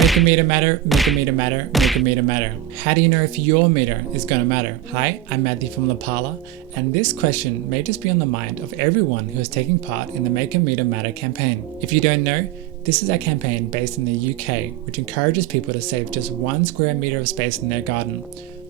Make a meter matter, make a meter matter, make a meter matter. How do you know if your meter is gonna matter? Hi, I'm Matthew from Lopala, and this question may just be on the mind of everyone who is taking part in the Make A Metre Matter campaign. If you don't know, this is a campaign based in the UK, which encourages people to save just 1 square metre of space in their garden.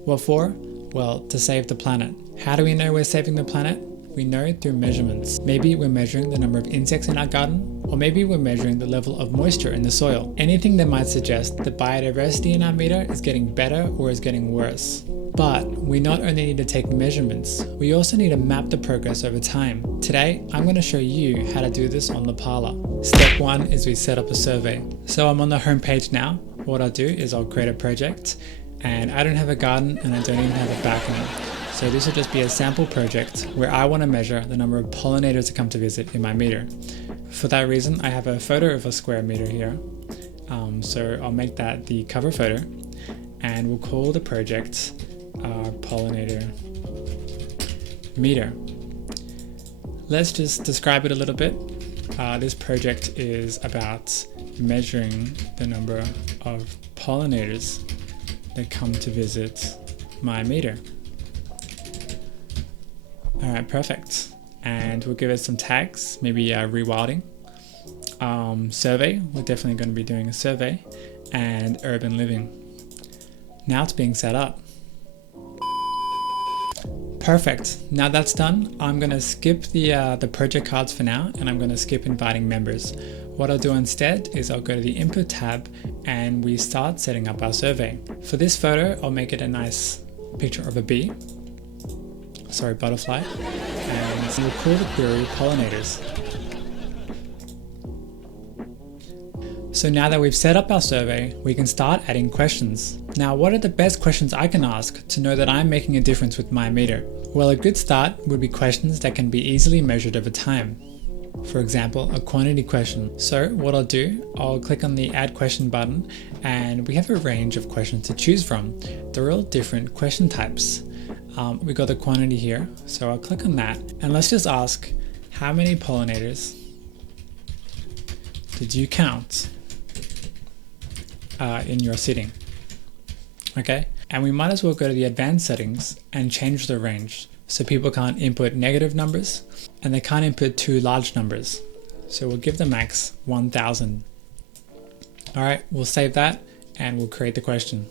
What for? Well, to save the planet. How do we know we're saving the planet? We know through measurements. Maybe we're measuring the number of insects in our garden, or maybe we're measuring the level of moisture in the soil. Anything that might suggest the biodiversity in our meter is getting better or is getting worse. But we not only need to take measurements, we also need to map the progress over time. Today, I'm going to show you how to do this on Lopala. Step 1 is we set up a survey. So I'm on the home page now. What I'll do is I'll create a project, and I don't have a garden and I don't even have a balcony. So this will just be a sample project where I want to measure the number of pollinators to come to visit in my meter. For that reason, I have a photo of a square meter here. So I'll make that the cover photo, and we'll call the project pollinator meter. Let's just describe it a little bit. This project is about measuring the number of pollinators that come to visit my meter. Alright, perfect. And we'll give it some tags, maybe rewilding. Survey, we're definitely going to be doing a survey. And urban living. Now it's being set up. Perfect. Now that's done, I'm going to skip the project cards for now, and I'm going to skip inviting members. What I'll do instead is I'll go to the input tab and we start setting up our survey. For this photo, I'll make it a nice picture of a bee. Sorry, butterfly, and we'll call the query pollinators. So now that we've set up our survey, we can start adding questions. Now, what are the best questions I can ask to know that I'm making a difference with my meter? Well, a good start would be questions that can be easily measured over time. For example, a quantity question. So what I'll do, I'll click on the add question button, and we have a range of questions to choose from. They're all different question types. We got the quantity here, so I'll click on that, and let's just ask, how many pollinators did you count in your sitting? Okay, and we might as well go to the advanced settings and change the range, so people can't input negative numbers and they can't input too large numbers. So we'll give the max 1000. All right, we'll save that and we'll create the question.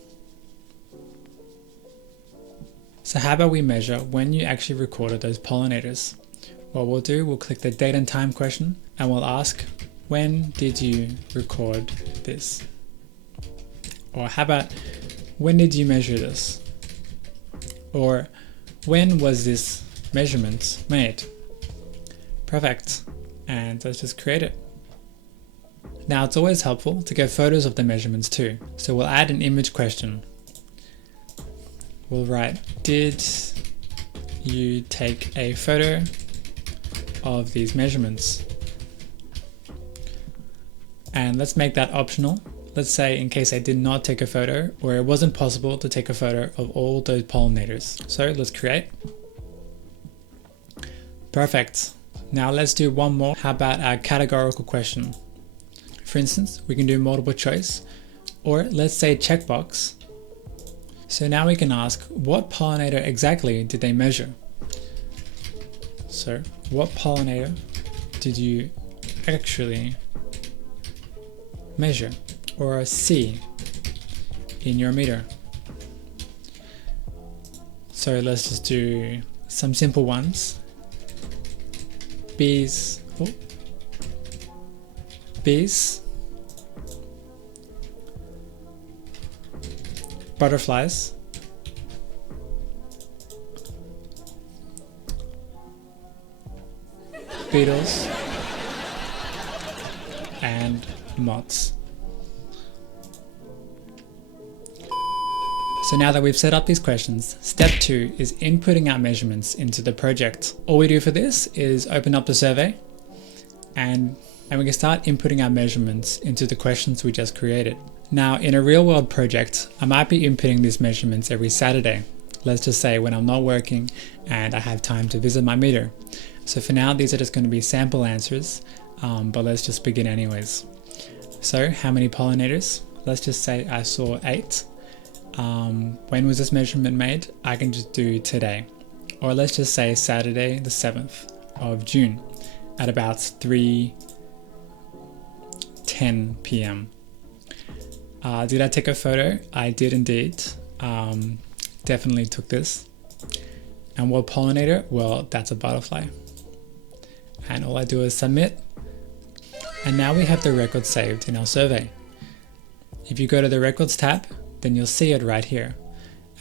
So how about we measure when you actually recorded those pollinators? What we'll do, we'll click the date and time question and we'll ask, when did you record this? Or how about, when did you measure this? Or when was this measurement made? Perfect. And let's just create it. Now it's always helpful to get photos of the measurements too. So we'll add an image question. We'll write, did you take a photo of these measurements? And let's make that optional. Let's say in case I did not take a photo, or it wasn't possible to take a photo of all those pollinators. So let's create. Perfect. Now let's do one more. How about a categorical question? For instance, we can do multiple choice, or let's say checkbox. So now we can ask, what pollinator exactly did they measure? So, what pollinator did you actually measure or see in your meter? So let's just do some simple ones. Bees, butterflies, beetles, and moths. So now that we've set up these questions, step 2 is inputting our measurements into the project. All we do for this is open up the survey and we can start inputting our measurements into the questions we just created. Now, in a real world project, I might be inputting these measurements every Saturday. Let's just say when I'm not working and I have time to visit my meter. So for now, these are just going to be sample answers, but let's just begin anyways. So how many pollinators? let's just say I saw 8. When was this measurement made? I can just do today. Or let's just say Saturday the 7th of June at about 3:10 p.m. Did I take a photo? I did indeed. Definitely took this. And what pollinator? Well, that's a butterfly. And all I do is submit. And now we have the record saved in our survey. If you go to the records tab, then you'll see it right here.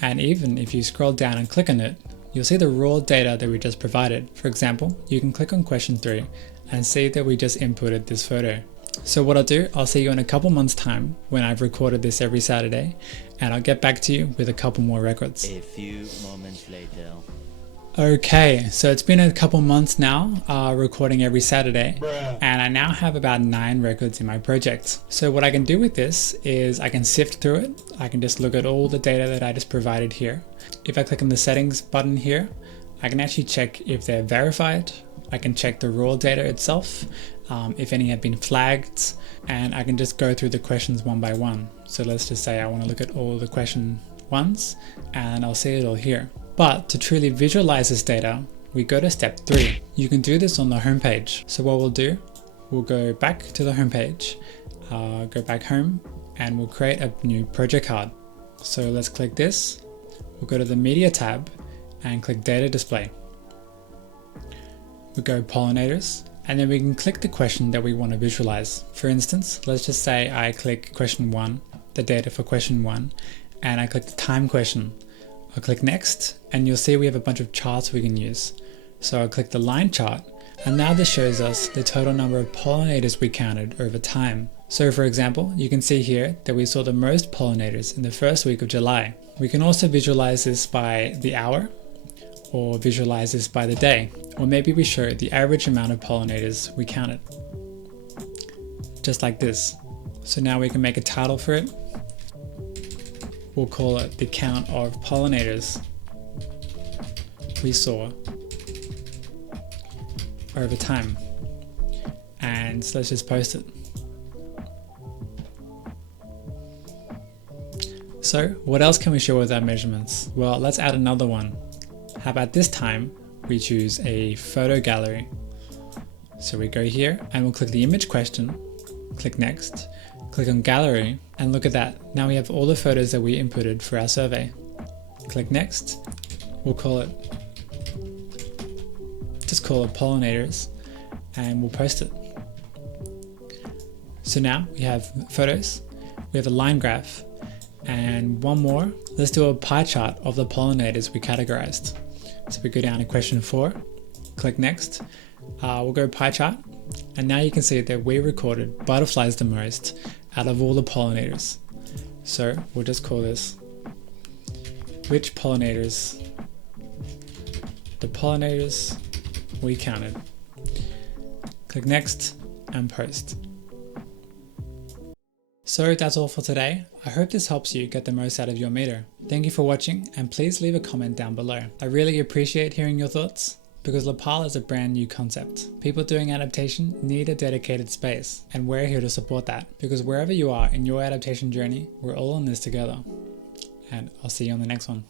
And even if you scroll down and click on it, you'll see the raw data that we just provided. For example, you can click on question 3 and see that we just inputted this photo. So what I'll do, I'll see you in a couple months time when I've recorded this every Saturday, and I'll get back to you with a couple more records. A few moments later. Okay, so it's been a couple months now recording every Saturday, and I now have about 9 records in my project. So what I can do with this is I can sift through it. I can just look at all the data that I just provided here. If I click on the settings button here, I can actually check if they're verified. I can check the raw data itself, if any have been flagged, and I can just go through the questions one by one. So let's just say I want to look at all the question ones, and I'll see it all here. But to truly visualize this data, we go to step 3. You can do this on the home page. So what we'll do, we'll go back to the home page, go back home, and we'll create a new project card. So let's click this. We'll go to the media tab and click data display. We'll go pollinators, and then we can click the question that we want to visualize. For instance, let's just say I click question 1, the data for question 1, and I click the time question. I'll click next, and you'll see we have a bunch of charts we can use. So I'll click the line chart, and now this shows us the total number of pollinators we counted over time. So for example, you can see here that we saw the most pollinators in the first week of July. We can also visualize this by the hour, or visualize this by the day, or maybe we show the average amount of pollinators we counted. Just like this. So now we can make a title for it. We'll call it the count of pollinators we saw over time. And so let's just post it. So what else can we show with our measurements? Well, let's add another one. How about this time we choose a photo gallery. So we go here and we'll click the image question, click next, click on gallery, and look at that. Now we have all the photos that we inputted for our survey. Click next. We'll call it, just call it pollinators, and we'll post it. So now we have photos, we have a line graph, and one more. Let's do a pie chart of the pollinators we categorized. So we go down to question 4, click next. We'll go pie chart, and now you can see that we recorded butterflies the most out of all the pollinators. So we'll just call this which pollinators, the pollinators we counted. Click next and post. So that's all for today. I hope this helps you get the most out of your meter. Thank you for watching, and please leave a comment down below. I really appreciate hearing your thoughts, because Lopala is a brand new concept. People doing adaptation need a dedicated space, and we're here to support that, because wherever you are in your adaptation journey, we're all in this together. And I'll see you on the next one.